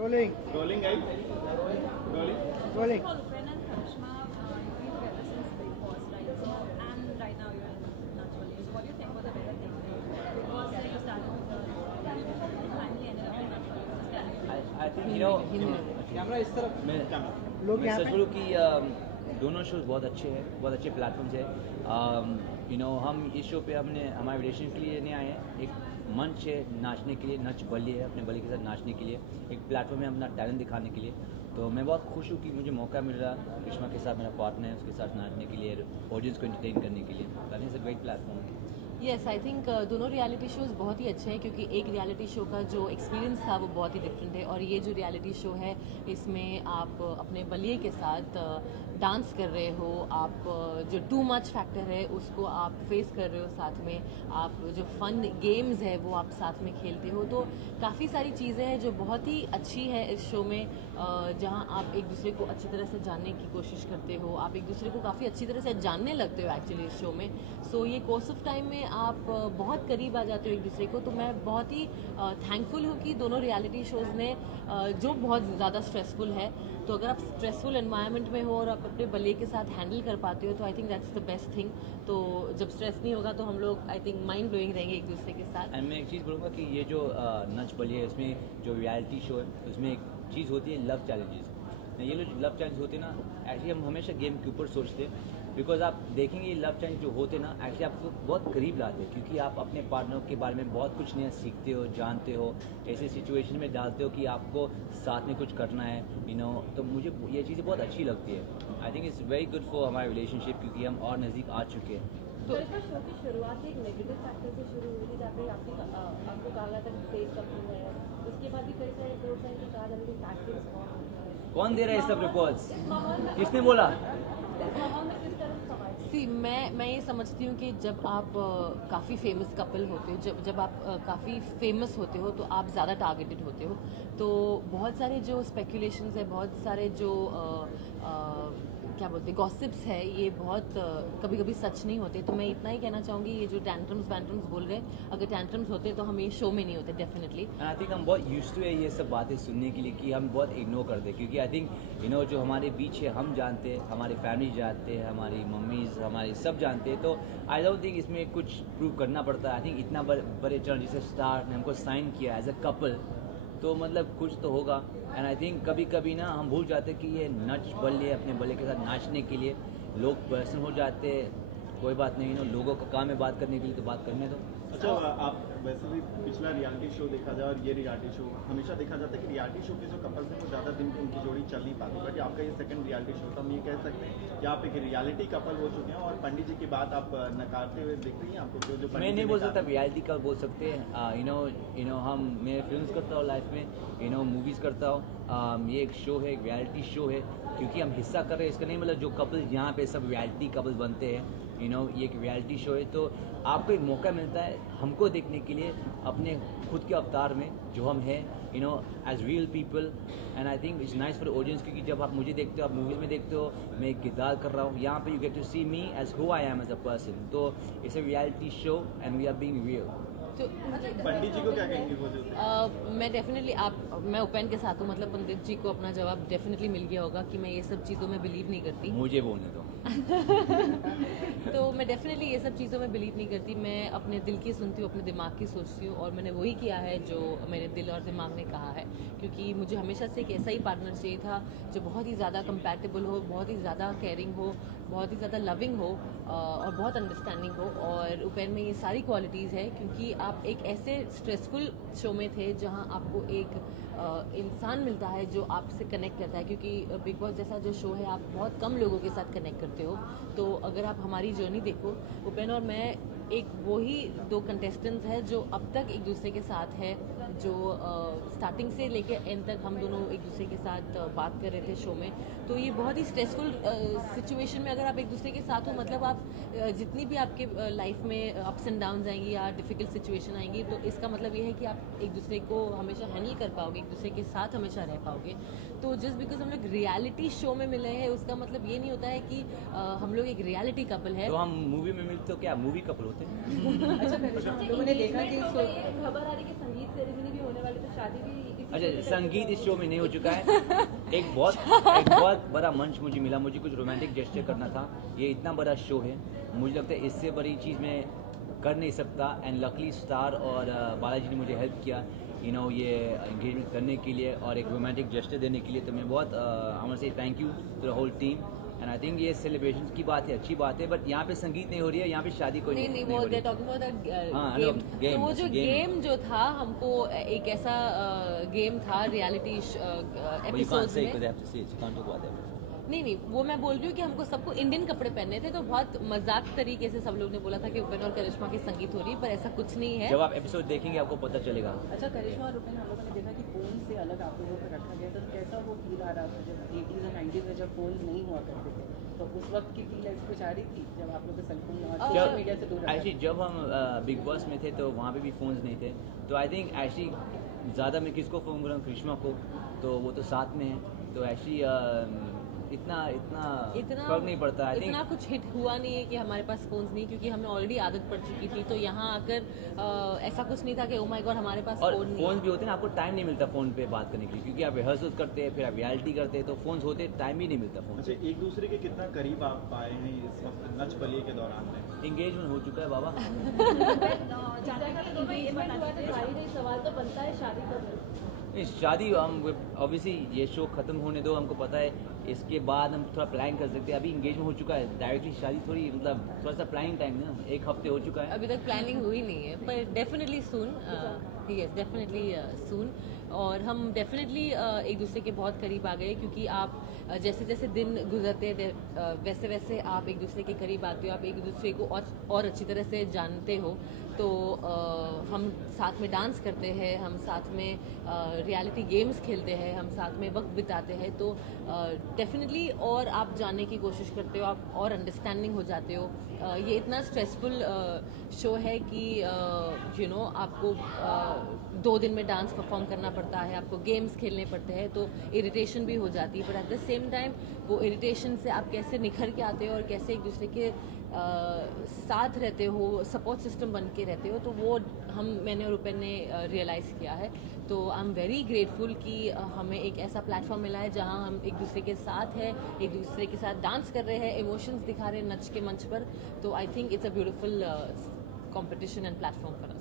Rolling. Rolling, guys. Rolling. Rolling. First of all, Upen and Karishma, you've been together since Big Boss, right? So, and right now you're in Nacholi. So, what do you think was the better thing? Big Boss, you started with the finally ended up in Nacholi. I think camera इस तरफ मैं लोग मैं यहाँ सच पे बोलूँ कि दोनों शोज बहुत अच्छे हैं, बहुत अच्छे प्लेटफॉर्म्स है। हम इस शो पे हमने हमारे रिलेशन के लिए नहीं आए हैं। एक मंच है नाचने के लिए, नच बल्ली है, अपने बल्ली के साथ नाचने के लिए, एक प्लेटफॉर्म है अपना टैलेंट दिखाने के लिए। तो मैं बहुत खुश हूँ कि मुझे मौका मिल रहा करिश्मा के साथ, मेरा पार्टनर है, उसके साथ नाचने के लिए, ऑडियंस को एंटरटेन करने के लिए। आई think it's a great platform. Yes I think दोनों रियलिटी शोज़ बहुत ही अच्छे हैं क्योंकि एक रियलिटी शो का जो एक्सपीरियंस था वो बहुत ही डिफरेंट है और ये जो रियलिटी शो है इसमें आप अपने बलिए के साथ डांस कर रहे हो, आप जो टू मच फैक्टर है उसको आप फेस कर रहे हो, साथ में आप जो फन गेम्स है वो आप साथ में खेलते हो। तो काफ़ी सारी चीज़ें हैं जो बहुत ही अच्छी है इस शो में, जहां आप एक दूसरे को अच्छी तरह से जानने की कोशिश करते हो, आप एक दूसरे को काफ़ी अच्छी तरह से जानने लगते हो एक्चुअली इस शो में। सो ये कोर्स ऑफ टाइम में आप बहुत करीब आ जाते हो एक दूसरे को। तो मैं बहुत ही थैंकफुल हूँ कि दोनों रियलिटी शोज़ ने जो बहुत ज़्यादा स्ट्रेसफुल है, तो अगर आप स्ट्रेसफुल एनवायरनमेंट में हो और आप अपने बल्ले के साथ हैंडल कर पाते हो तो I think that's the best thing. तो जब स्ट्रेस नहीं होगा तो हम लोग आई थिंक माइंड ब्लोइंग रहेंगे एक दूसरे के साथ। एंड मैं एक चीज़ बोलूँगा कि ये जो नच बल्ली है, इसमें जो रियलिटी शो है उसमें एक चीज़ होती है लव चैलेंजेस। ये जो लव चैलेंज होते हैं ना, एक्चुअली हम हमेशा गेम के ऊपर सोचते हैं, बिकॉज आप देखेंगे ये लव चैलेंज जो होते हैं ना एक्चुअली आपको बहुत करीब लाते हैं, क्योंकि आप अपने पार्टनर के बारे में बहुत कुछ नया सीखते हो, जानते हो, ऐसे सिचुएशन में डालते हो कि आपको साथ में कुछ करना है, तो मुझे ये चीज़ें बहुत अच्छी लगती है। आई think it's very good for हमारे रिलेशनशिप, क्योंकि हम और नज़दीक आ चुके हैं। तो शो की शुरुआत एक नेगेटिव फैक्टर से शुरू हुई थी जहाँ पे आपको कहा गया था कि फेक कपल है, उसके बाद भी कई सारे रिपोर्ट्स हैं कि कहा जा रहा है कि टैक्टिक्स कौन दे रहा है ये सब रिपोर्ट्स? इस माहौल में किसने बोला? किस तरह से समाज सी मैं ये समझती हूँ कि जब आप काफ़ी फेमस कपल होते हो, जब आप काफ़ी फेमस होते हो तो आप ज़्यादा टारगेटेड होते हो। तो बहुत सारे जो स्पेकुलेशंस है, बहुत सारे जो क्या बोलते हैं गॉसिप्स है, ये बहुत कभी कभी सच नहीं होते। तो मैं इतना ही कहना चाहूँगी, ये जो टैंट्रम्स वैंट्रम्स बोल रहे हैं, अगर टैंट्रम्स होते तो हम ये शो में नहीं होते डेफिनेटली। एंड आई थिंक हम बहुत यूज्ड टू है ये सब बातें सुनने के लिए कि हम बहुत इग्नोर करते हैं, क्योंकि आई थिंक जो हमारे बीच है हम जानते हैं, हमारे फैमिली जानते हैं, हमारी मम्मीज हमारी सब जानते हैं। तो आई डोंट थिंक इसमें कुछ प्रूव करना पड़ता है। आई थिंक इतना बड़े चरण जैसे स्टार ने हमको साइन किया एज अ कपल, तो मतलब कुछ तो होगा। एंड आई थिंक कभी कभी ना हम भूल जाते हैं कि ये नच बल्ले अपने बल्ले के साथ नाचने के लिए लोग पर्सन हो जाते हैं। कोई बात नहीं, लोगों का काम है बात करने के लिए, तो बात करने दो। अच्छा, आप वैसे भी पिछला रियलिटी शो देखा जाए और ये रियलिटी शो, हमेशा देखा जाता है कि रियलिटी शो के जो कपल्स हैं वो ज़्यादा दिन की उनकी जोड़ी चल नहीं पाती, बट आपका ये सेकंड रियलिटी शो, तो हम ये कह सकते हैं कि आप एक रियलिटी कपल हो चुके हैं। और पंडित जी की बात आप नकारते हुए दिख रही हैं आपको, जो मैं नहीं बोल सकता रियलिटी का बोल सकते हैं। हम मैं फिल्म्स करता हूँ लाइफ में, मूवीज़ करता हूँ। ये एक शो है, एक रियलिटी शो है, क्योंकि हम हिस्सा कर रहे हैं। इसका नहीं मतलब जो कपल यहाँ पे सब रियलिटी कपल बनते हैं, ये एक रियलिटी शो है। तो आपको एक मौका मिलता है हमको देखने के लिए अपने खुद के अवतार में जो हम हैं, as real people. And I think it's nice for audience, क्योंकि जब आप मुझे देखते हो, आप मूवीज़ में देखते हो, मैं एक किरदार कर रहा हूँ, यहाँ पे you get to see me as who I am as a person. तो it's a reality show and we are being real. तो पंडित जी को क्या कहेंगे वो जो मैं डेफिनेटली मैं उपेन के साथ हूँ, मतलब पंडित जी को अपना जवाब डेफिनेटली मिल गया होगा कि मैं ये सब चीज़ों में बिलीव नहीं करती। मुझे बोलने दो। तो मैं डेफिनेटली ये सब चीज़ों में बिलीव नहीं करती। मैं अपने दिल की सुनती हूँ, अपने दिमाग की सोचती हूँ, और मैंने वही किया है जो मेरे दिल और दिमाग ने कहा है, क्योंकि मुझे हमेशा से एक ऐसा ही पार्टनर चाहिए था जो बहुत ही ज़्यादा कंपैटिबल हो, बहुत ही ज़्यादा केयरिंग हो, बहुत ही ज़्यादा लविंग हो और बहुत अंडरस्टैंडिंग हो। और उपेन में ये सारी क्वालिटीज़ है, क्योंकि आप एक ऐसे स्ट्रेसफुल शो में थे जहाँ आपको एक इंसान मिलता है जो आपसे कनेक्ट करता है, क्योंकि बिग बॉस जैसा जो शो है आप बहुत कम लोगों के साथ कनेक्ट करते हो। तो अगर आप हमारी जर्नी देखो, उपेन और मैं एक वही दो कंटेस्टेंट्स हैं जो अब तक एक दूसरे के साथ है, जो स्टार्टिंग से लेके एंड तक हम दोनों एक दूसरे के साथ बात कर रहे थे शो में। तो ये बहुत ही स्ट्रेसफुल सिचुएशन में अगर आप एक दूसरे के साथ हो, मतलब आप जितनी भी आपके लाइफ में अप्स एंड डाउन्स आएंगी या डिफिकल्ट सिचुएशन आएंगी, तो इसका मतलब ये है कि आप एक दूसरे को हमेशा हैंडल कर पाओगे, एक दूसरे के साथ हमेशा रह पाओगे। तो जस्ट बिकॉज हम लोग रियलिटी शो में मिले हैं, उसका मतलब ये नहीं होता है कि हम लोग एक रियलिटी कपल है। तो हम मूवी में मिलते हो क्या? मूवी कपल होते हैं। अच्छा, लोगों ने देखा कि खबर आ रही कि संगीत सेरेमनी भी होने वाली, तो शादी भी इसी अच्छा, संगीत इस शो में नहीं हो चुका है। एक बहुत बड़ा मंच मुझे मिला, मुझे कुछ रोमांटिक जेस्चर करना था। ये इतना बड़ा शो है, मुझे लगता है इससे बड़ी चीज़ मैं कर नहीं सकता। एंड लकली स्टार और बालाजी ने मुझे हेल्प किया ये एंगेजमेंट करने के लिए और एक रोमांटिक जेस्चर देने के लिए। तो मैं बहुत I want say thank you to the whole team. And I think ये सेलिब्रेशन की बात है, अच्छी बात है, बट यहाँ पे संगीत नहीं हो रही है, यहाँ पे शादी कोई नहीं वो दे टॉकिंग अबाउट हाँ, गेम। तो वो जो गेम गेम जो था, हमको एक ऐसा गेम था रियलिटी एपिसोड्स में। नहीं वो मैं बोल रही हूँ कि हमको सबको इंडियन कपड़े पहनने थे, तो बहुत मजाक तरीके से सब लोग ने बोला था कि रुपेन और करिश्मा की संगीत हो रही है, पर ऐसा कुछ नहीं है। जब आप एपिसोड देखेंगे आपको पता चलेगा। अच्छा, करिश्मा और रुपेन, हम लोगों ने देखा कि फोन से अलग आप लोगों को रखा गया, तो कैसा वो फील आ रहा था जब 80s और 90s में जब फोन नहीं हुआ करते थे, तो उस वक्त की फील ऐसी कुछ आ रही थी जब आप लोग को सेलफोन और सोशल मीडिया से दूर एक्चुअली जब हम बिग बॉस में थे तो वहाँ पे भी फोन्स नहीं थे, तो आई थिंक एक्चुअली ज़्यादा मैं किसको फ़ोन करूँ, करिश्मा को, तो वो तो साथ में है, तो एक्चुअली इतना फर्क नहीं पड़ता। आई थिंक इतना कुछ हिट हुआ नहीं है कि हमारे पास फोन्स नहीं, क्योंकि हमें ऑलरेडी आदत पड़ चुकी थी। तो यहाँ आकर ऐसा कुछ नहीं था कि ओ माय गॉड हमारे पास और फोन नहीं फोन है। भी होते हैं ना, आपको टाइम नहीं मिलता फोन पे बात करने के लिए, क्योंकि आप रिहर्सल करते हैं, फिर आप रियलिटी करते हैं, तो फोन होते टाइम ही नहीं मिलता फोन। अच्छा, एक दूसरे के कितना करीब आप पाए हैं इस वक्त नच बलिए के दौरान में? एंगेजमेंट हो चुका है बाबा। जाने का तो ये बता दीजिए। सवाल तो बनता है शादी का। शादी हम ऑब्वियसली ये शो खत्म होने दो, हमको पता है इसके बाद हम थोड़ा प्लान कर सकते हैं। अभी एंगेजमेंट हो चुका है, डायरेक्टली शादी थोड़ी, मतलब थोड़ा सा प्लानिंग टाइम है ना, 1 हफ्ते हो चुका है। अभी तक प्लानिंग हुई नहीं है, पर डेफिनेटली सून, यस डेफिनेटली सून। और हम डेफिनेटली एक दूसरे के बहुत करीब आ गए, क्योंकि आप जैसे जैसे दिन गुजरते हैं वैसे वैसे आप एक दूसरे के करीब आते हो, आप एक दूसरे को और अच्छी तरह से जानते हो। तो हम साथ में डांस करते हैं, हम साथ में रियलिटी गेम्स खेलते हैं, हम साथ में वक्त बिताते हैं, तो डेफिनेटली और आप जानने की कोशिश करते हो, आप और अंडरस्टैंडिंग हो जाते हो। ये इतना स्ट्रेसफुल शो है कि आपको 2 दिन में डांस परफॉर्म करना पड़ता है, आपको गेम्स खेलने पड़ते हैं, तो इरिटेशन भी हो जाती है, but at the same time वो इरिटेशन से आप कैसे निखर के आते हो और कैसे एक दूसरे के साथ रहते हो, सपोर्ट सिस्टम बन के रहते हो, तो वो मैंने और रुपेन ने रियलाइज़ किया है। तो आई एम वेरी ग्रेटफुल कि हमें एक ऐसा प्लेटफॉर्म मिला है जहां हम एक दूसरे के साथ हैं, एक दूसरे के साथ डांस कर रहे हैं, इमोशंस दिखा रहे हैं नच के मंच पर। तो आई think it's a beautiful competition and platform for us.